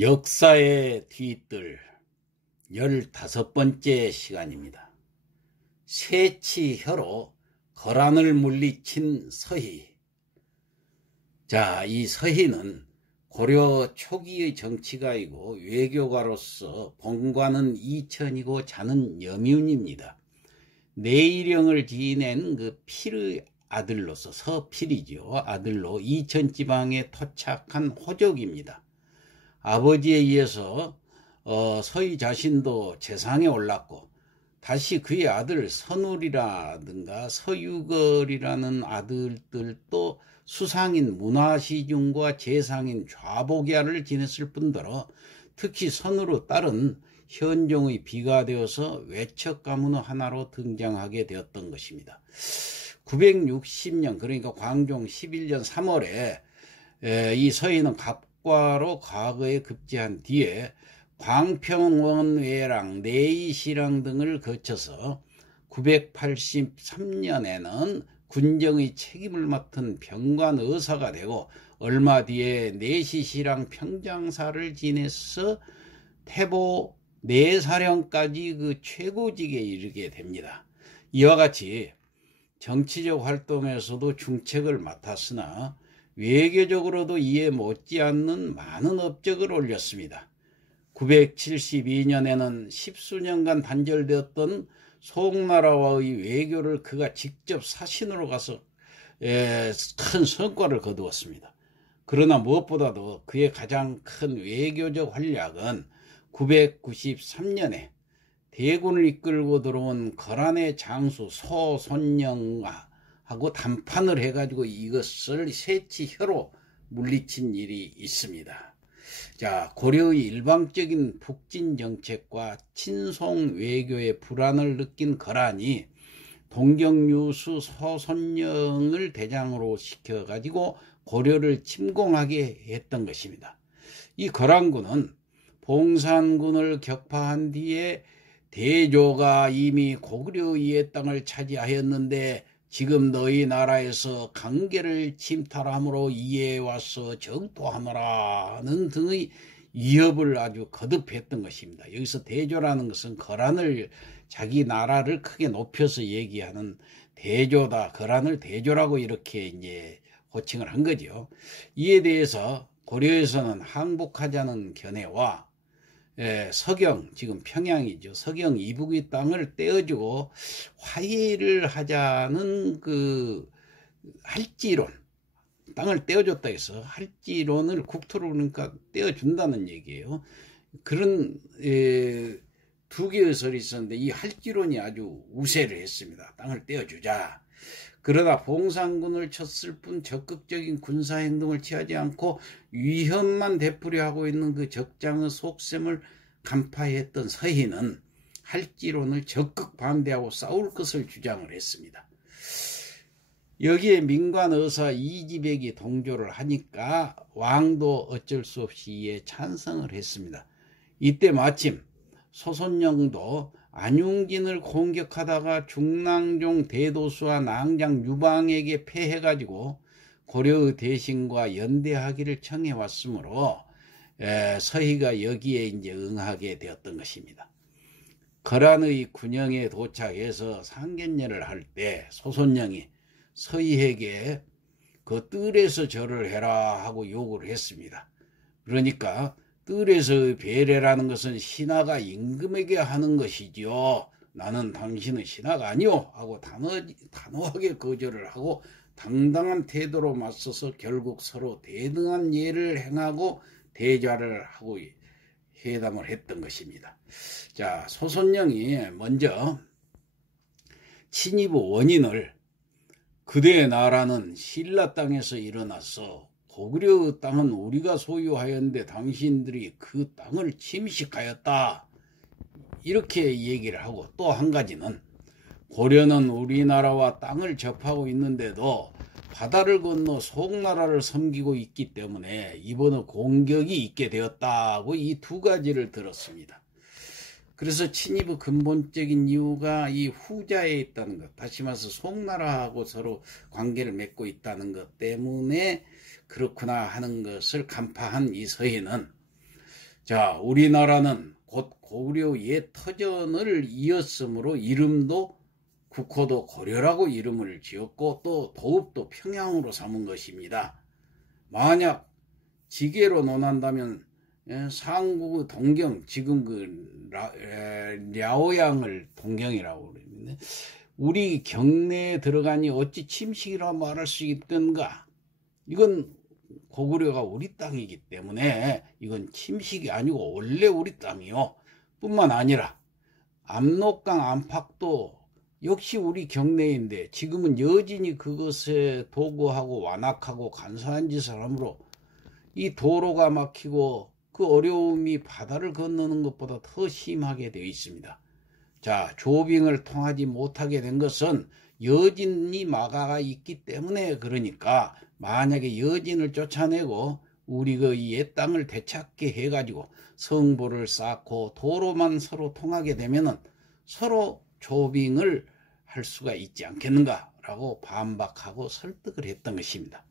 역사의 뒤뜰 15번째 시간입니다. 세치혀로 거란을 물리친 서희. 자, 이 서희는 고려 초기의 정치가이고 외교가로서 본관은 이천이고 자는 염윤입니다. 내일령을 지낸 그 필의 아들로서 서필이죠. 아들로 이천 지방에 토착한 호족입니다. 아버지에 의해서 서희 자신도 재상에 올랐고 다시 그의 아들 선울이라든가 서유걸이라는 아들들도 수상인 문화시중과 재상인 좌복야를 지냈을 뿐더러 특히 선울의 딸은 현종의 비가 되어서 외척 가문의 하나로 등장하게 되었던 것입니다. 960년 그러니까 광종 11년 3월에 이 서희는 갑과로 과거에 급제한 뒤에 광평원외랑 내이시랑 등을 거쳐서 983년에는 군정의 책임을 맡은 병관의사가 되고 얼마 뒤에 내시시랑 평장사를 지내서 태보 내사령까지 그 최고직에 이르게 됩니다. 이와 같이 정치적 활동에서도 중책을 맡았으나 외교적으로도 이에 못지않는 많은 업적을 올렸습니다. 972년에는 십수년간 단절되었던 송나라와의 외교를 그가 직접 사신으로 가서 큰 성과를 거두었습니다. 그러나 무엇보다도 그의 가장 큰 외교적 활약은 993년에 대군을 이끌고 들어온 거란의 장수 소손영하고 담판을 해가지고 이것을 세치혀로 물리친 일이 있습니다. 자, 고려의 일방적인 북진 정책과 친송 외교의 불안을 느낀 거란이 동경유수 소손영을 대장으로 시켜가지고 고려를 침공하게 했던 것입니다. 이 거란군은 봉산군을 격파한 뒤에 대조가 이미 고구려의 땅을 차지하였는데 지금 너희 나라에서 강계를 침탈함으로 이에 와서 정토하노라는 등의 위협을 아주 거듭했던 것입니다. 여기서 대조라는 것은 거란을 자기 나라를 크게 높여서 얘기하는 대조다. 거란을 대조라고 이렇게 이제 호칭을 한 거죠. 이에 대해서 고려에서는 항복하자는 견해와 서경, 지금 평양이죠. 서경 이북의 땅을 떼어주고 화해를 하자는 그 할지론, 땅을 떼어줬다 해서 할지론을 국토로 그러니까 떼어준다는 얘기예요. 그런 두 개의 설이 있었는데 이 할지론이 아주 우세를 했습니다. 땅을 떼어주자. 그러나 봉산군을 쳤을 뿐 적극적인 군사행동을 취하지 않고 위협만 되풀이하고 있는 그 적장의 속셈을 간파했던 서희는 할지론을 적극 반대하고 싸울 것을 주장을 했습니다. 여기에 민관의사 이지백이 동조를 하니까 왕도 어쩔 수 없이 이에 찬성을 했습니다. 이때 마침 소손영도 안용진을 공격하다가 중랑종 대도수와 낭장 유방에게 패해가지고 고려의 대신과 연대하기를 청해왔으므로 서희가 여기에 이제 응하게 되었던 것입니다. 거란의 군영에 도착해서 상견례를 할 때 소손영이 서희에게 그 뜰에서 절을 해라 하고 요구를 했습니다. 그러니까 뜰에서의 배례라는 것은 신하가 임금에게 하는 것이지요. 나는 당신은 신하가 아니오 하고 단호하게 거절을 하고 당당한 태도로 맞서서 결국 서로 대등한 예를 행하고 대좌를 하고 회담을 했던 것입니다. 자, 소손영이 먼저 친위부 원인을 그대의 나라는 신라 땅에서 일어나서 고구려 땅은 우리가 소유하였는데 당신들이 그 땅을 침식하였다. 이렇게 얘기를 하고 또 한 가지는 고려는 우리나라와 땅을 접하고 있는데도 바다를 건너 송나라를 섬기고 있기 때문에 이번에 공격이 있게 되었다고 이 두 가지를 들었습니다. 그래서 친위부 근본적인 이유가 이 후자에 있다는 것, 다시 말해서 송나라하고 서로 관계를 맺고 있다는 것 때문에 그렇구나 하는 것을 간파한 이 서희는 자, 우리나라는 곧 고구려 옛 터전을 이었으므로 이름도 국호도 고려라고 이름을 지었고 또 도읍도 평양으로 삼은 것입니다. 만약 지계로 논한다면 상구 동경, 지금 그 랴오양을 동경이라고 그러는데 우리 경내에 들어가니 어찌 침식이라 말할 수 있던가? 이건 고구려가 우리 땅이기 때문에 이건 침식이 아니고 원래 우리 땅이요. 뿐만 아니라 압록강 안팎도 역시 우리 경내인데 지금은 여진이 그것에 도구하고 완악하고 간사한 짓을 하므로 이 도로가 막히고 그 어려움이 바다를 건너는 것보다 더 심하게 되어 있습니다. 자, 조빙을 통하지 못하게 된 것은 여진이 막아가 있기 때문에 그러니까 만약에 여진을 쫓아내고 우리 그 옛 땅을 되찾게 해가지고 성보를 쌓고 도로만 서로 통하게 되면은 서로 조빙을 할 수가 있지 않겠는가라고 반박하고 설득을 했던 것입니다.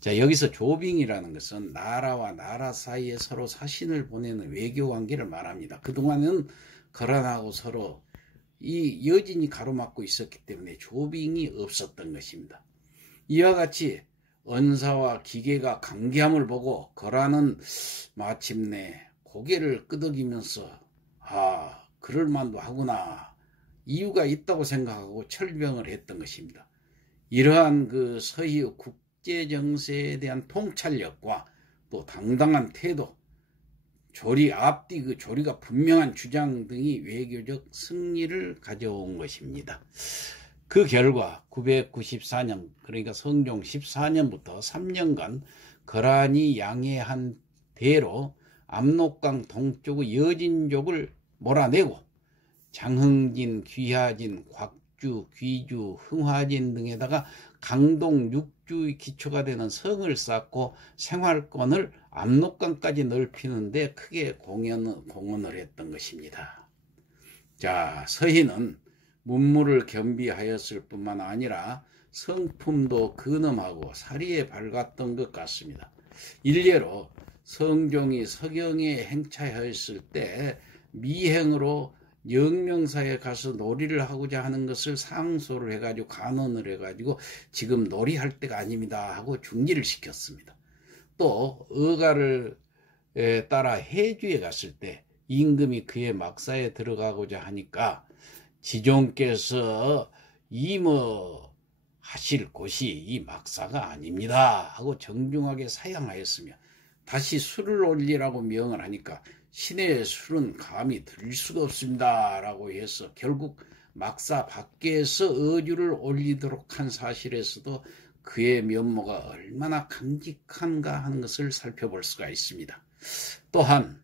자, 여기서 조빙이라는 것은 나라와 나라 사이에 서로 사신을 보내는 외교 관계를 말합니다. 그동안은 거란하고 서로 이 여진이 가로막고 있었기 때문에 조빙이 없었던 것입니다. 이와 같이 언사와 기계가 강개함을 보고 거란은 마침내 고개를 끄덕이면서 그럴만도 하구나, 이유가 있다고 생각하고 철병을 했던 것입니다. 이러한 그 서희 국제 정세에 대한 통찰력과 또 당당한 태도, 앞뒤 그 조리가 분명한 주장 등이 외교적 승리를 가져온 것입니다. 그 결과 994년, 그러니까 성종 14년부터 3년간 거란이 양해한 대로 압록강 동쪽의 여진족을 몰아내고 장흥진, 귀하진, 곽주, 귀주, 흥화진 등에다가 강동 6주의 기초가 되는 성을 쌓고 생활권을 압록강까지 넓히는데 크게 공헌을 했던 것입니다. 자, 서희는 문물을 겸비하였을 뿐만 아니라 성품도 근엄하고 사리에 밝았던 것 같습니다. 일례로 성종이 서경에 행차하였을 때 미행으로 영명사에 가서 놀이를 하고자 하는 것을 상소를 해가지고 간언을 해가지고 지금 놀이할 때가 아닙니다 하고 중지를 시켰습니다. 또 의가를 따라 해주에 갔을 때 임금이 그의 막사에 들어가고자 하니까 지종께서 하실 곳이 이 막사가 아닙니다 하고 정중하게 사양하였으며 다시 술을 올리라고 명을 하니까 신의 술은 감히 드릴 수가 없습니다 라고 해서 결국 막사 밖에서 어주를 올리도록 한 사실에서도 그의 면모가 얼마나 강직한가 하는 것을 살펴볼 수가 있습니다. 또한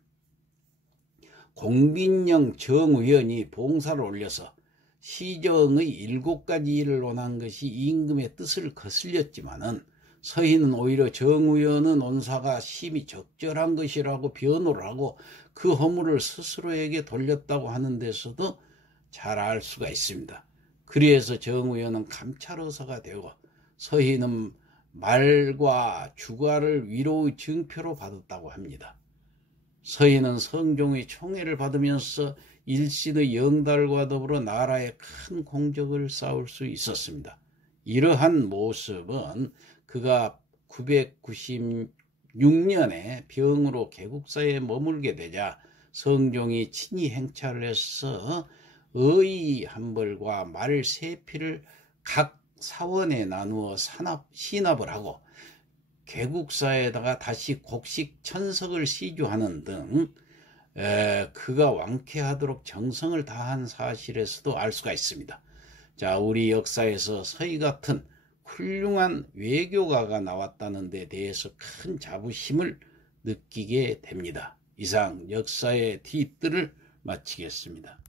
공빈영 정의원이 봉사를 올려서 시정의 7가지 일을 논한 것이 임금의 뜻을 거슬렸지만은 서희는 오히려 정의원은 온사가 심히 적절한 것이라고 변호를 하고 그 허물을 스스로에게 돌렸다고 하는 데서도 잘 알 수가 있습니다. 그래서 정의원은 감찰의사가 되고 서희는 말과 주가를 위로의 증표로 받았다고 합니다. 서희는 성종의 총애를 받으면서 일신의 영달과 더불어 나라에 큰 공적을 쌓을 수 있었습니다. 이러한 모습은 그가 996년에 병으로 개국사에 머물게 되자 성종이 친히 행차를 해서 의 한 벌과 말 3피를 각 사원에 나누어 신압을 하고 개국사에다가 다시 곡식 천석을 시주하는 등 그가 왕쾌하도록 정성을 다한 사실에서도 알 수가 있습니다. 자, 우리 역사에서 서희 같은 훌륭한 외교가가 나왔다는 데 대해서 큰 자부심을 느끼게 됩니다. 이상 역사의 뒤뜰을 마치겠습니다.